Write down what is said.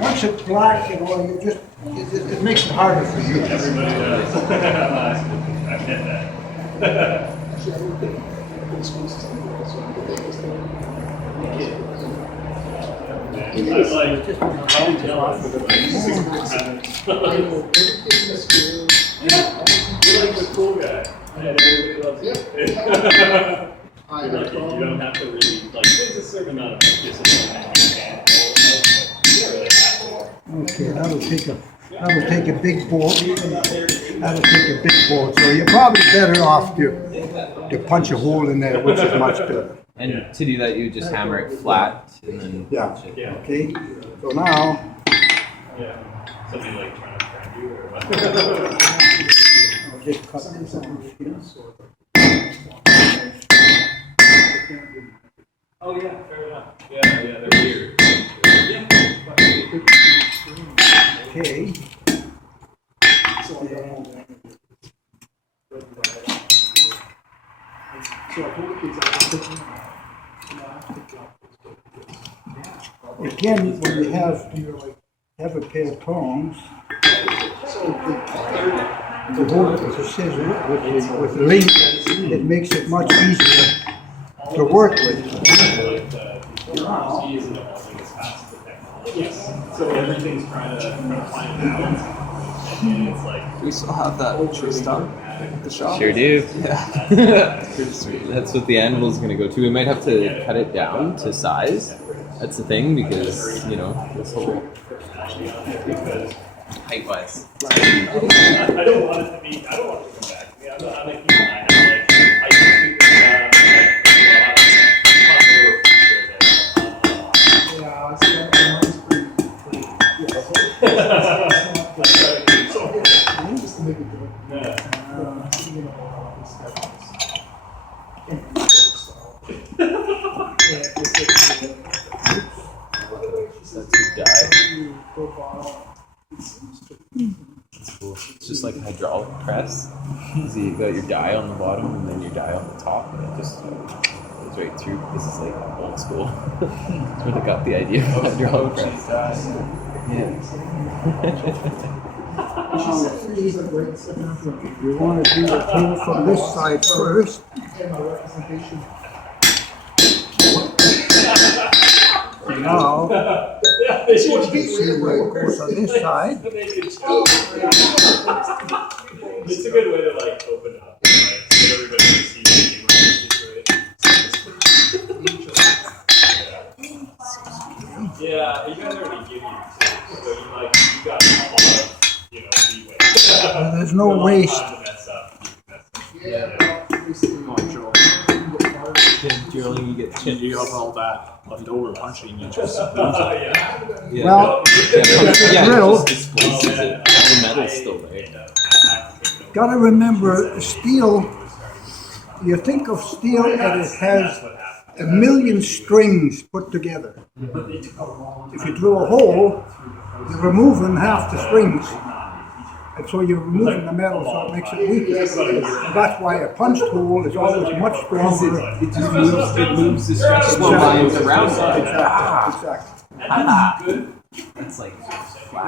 Once it's black, you know, you just, it makes it harder for you. Everybody does. I get that. I was like, how jealous of the you're like the cool guy. And everybody loves you. You're lucky. You don't have to really, like, there's a certain amount of discipline that you can't really have to. Okay, that'll take a big bolt. That'll take a big bolt. So you're probably better off to punch a hole in there, which is much better. And to do that, you just hammer it flat and then punch it. Yeah. Okay, so now, Yeah. Somebody like trying to friend you or what? I'll just cut this off here. Oh yeah, fair enough. Yeah, they're weird. Yeah. Okay. Again, when you have a pair of tongs, you hold it with a scissor, with the link, it makes it much easier to work with. So everything's trying to find balance. And it's like, We still have that tree stump at the shop. Sure do. Yeah. Pretty sweet. That's what the anvil is going to go to. We might have to cut it down to size. That's the thing because, you know, this whole height-wise. I don't want it to be, I don't want it to come back to me. I'm like, I used to, That's your die. It's cool. It's just like a hydraulic press. So you got your die on the bottom and then your die on the top, and it just goes right through. This is like old school. That's where they got the idea of hydraulic press. Yeah. You want to do the tool from this side first. Now, you can see where it goes on this side. It's a good way to like open up, right? So everybody can see the Yeah, you guys already give you two, so you got a lot of, leeway. There's no waste. Time to mess up. You get chin. You have all that left over punching. You just lose it. Yeah. Well, Yeah, drill. it just displaces it. All the metal's still there. Gotta remember, steel, you think of steel that it has a million strings put together. If you drill a hole, you're removing half the strings. And so you're removing the metal, so it makes it weaker. That's why a punch tool is always much stronger. It just moves the stretchable lines around it. Exactly. That's like flat.